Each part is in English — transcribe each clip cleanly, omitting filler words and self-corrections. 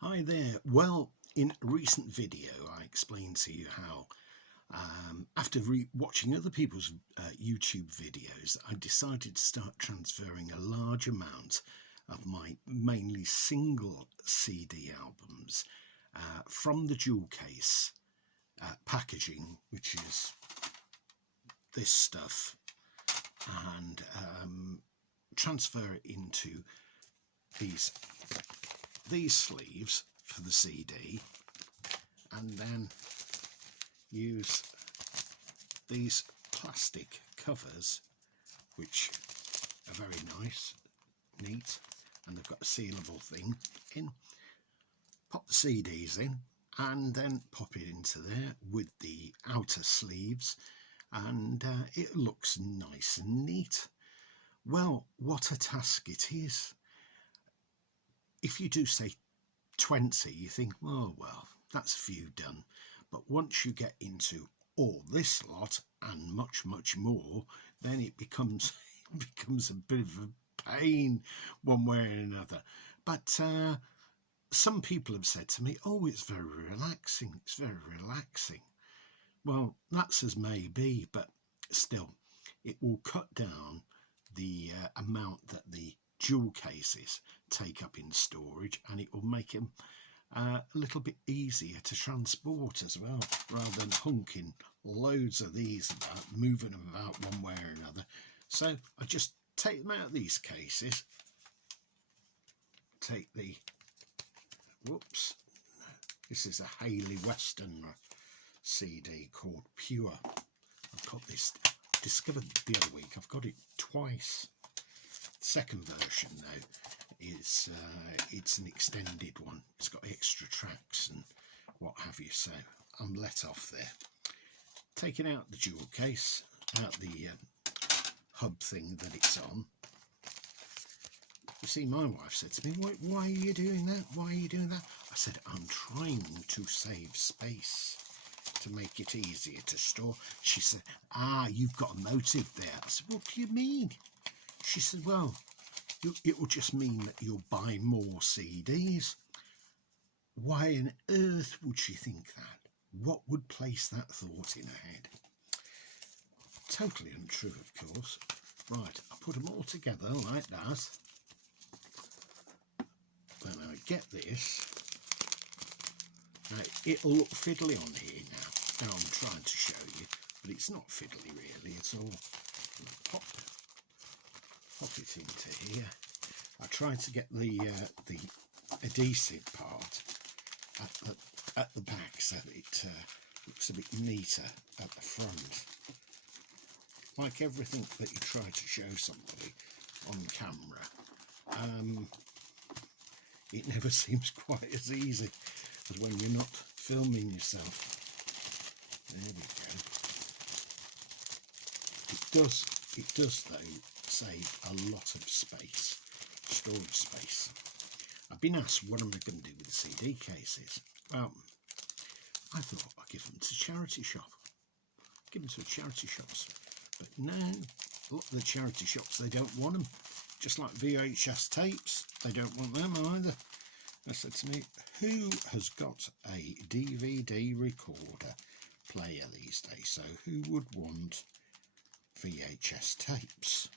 Hi there. Well, in a recent video I explained to you how after watching other people's YouTube videos, I decided to start transferring a large amount of my mainly single CD albums from the jewel case packaging, which is this stuff, and transfer it into these sleeves for the CD, and then use these plastic covers, which are very nice, neat, and they've got a sealable thing in. Pop the CDs in and then pop it into there with the outer sleeves, and it looks nice and neat. Well, what a task it is. If you do say 20, you think, oh well, that's a few done. But once you get into all this lot and much more, then it becomes a bit of a pain one way or another. But some people have said to me, oh, it's very relaxing, it's very relaxing. Well, that's as may be, but still, it will cut down the amount that the jewel cases take up in storage, and it will make them a little bit easier to transport as well, rather than hunking loads of these about, moving them about one way or another. So I just take them out of these cases, take the, whoops, this is a Haley Western CD called Pure. I've got this, discovered the other week, I've got it twice. The second version though is it's an extended one. It's got extra tracks and what have you, so I'm let off there. Taking out the jewel case, out the hub thing that it's on. You see, my wife said to me, why are you doing that? Why are you doing that? I said, I'm trying to save space to make it easier to store. She said, you've got a motive there. I said, what do you mean? She said, well, it will just mean that you'll buy more CDs. Why on earth would she think that? What would place that thought in her head? Totally untrue, of course. Right, I put them all together like that. Then I get this. Now, it'll look fiddly on here now. Now I'm trying to show you, but it's not fiddly really at all. Pop it into here. I tried to get the adhesive part at the back so that it looks a bit neater at the front. Like everything that you try to show somebody on camera, it never seems quite as easy as when you're not filming yourself. There we go. It does though save a lot of space, storage space. I've been asked what am I going to do with the CD cases. Well, I thought I'd give them to charity shop. Give them to charity shops. But no, a lot of the charity shops, they don't want them. Just like VHS tapes, they don't want them either. They said to me, who has got a DVD recorder player these days? So who would want VHS tapes?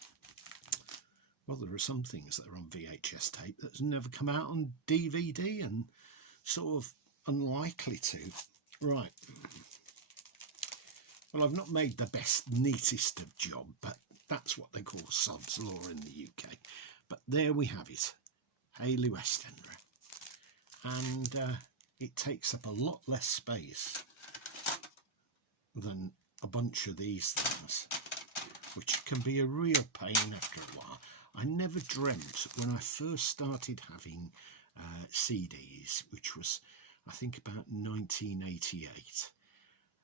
Well, there are some things that are on VHS tape that's never come out on DVD and sort of unlikely to. Right. Well, I've not made the best, neatest of job, but that's what they call sod's law in the UK. But there we have it, Haley Western. And it takes up a lot less space than a bunch of these things, which can be a real pain after a while. I never dreamt when I first started having CDs, which was I think about 1988,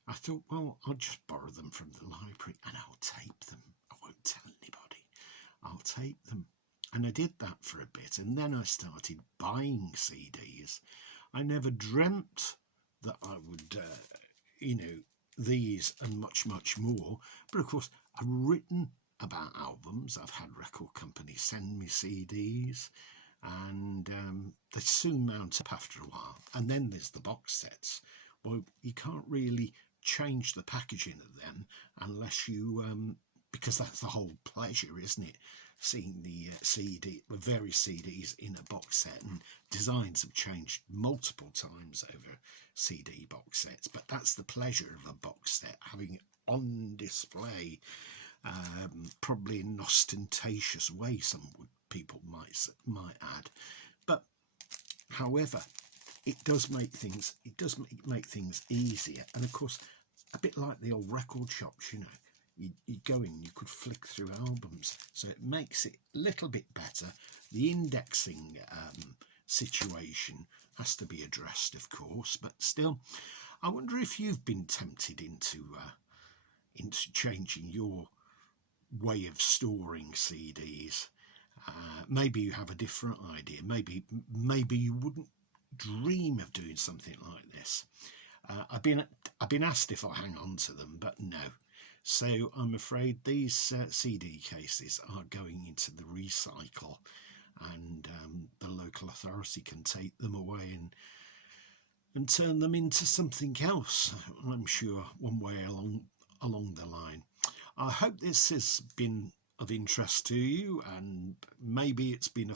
I thought, well, I'll just borrow them from the library and I'll tape them. I won't tell anybody. I'll tape them. And I did that for a bit, and then I started buying CDs. I never dreamt that I would, these and much more. But of course, I've written about albums. I've had record companies send me CDs. and they soon mount up after a while. And then there's the box sets. Well, you can't really change the packaging of them unless you because that's the whole pleasure, isn't it? Seeing the various CDs in a box set, and designs have changed multiple times over CD box sets, but that's the pleasure of a box set, having it on display, probably in an ostentatious way, people might add. But however, it does make things easier, and of course, a bit like the old record shops, you know. You go in, you could flick through albums, so it makes it a little bit better. The indexing situation has to be addressed, of course, but still, I wonder if you've been tempted into changing your way of storing CDs. Maybe you have a different idea. Maybe you wouldn't dream of doing something like this. I've been asked if I hang on to them, but no. So I'm afraid these CD cases are going into the recycle, and the local authority can take them away and turn them into something else, I'm sure, one way along the line. I hope this has been of interest to you, and maybe it's been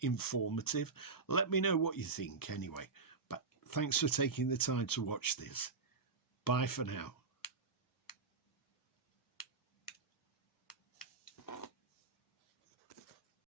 informative. Let me know what you think anyway. But thanks for taking the time to watch this. Bye for now.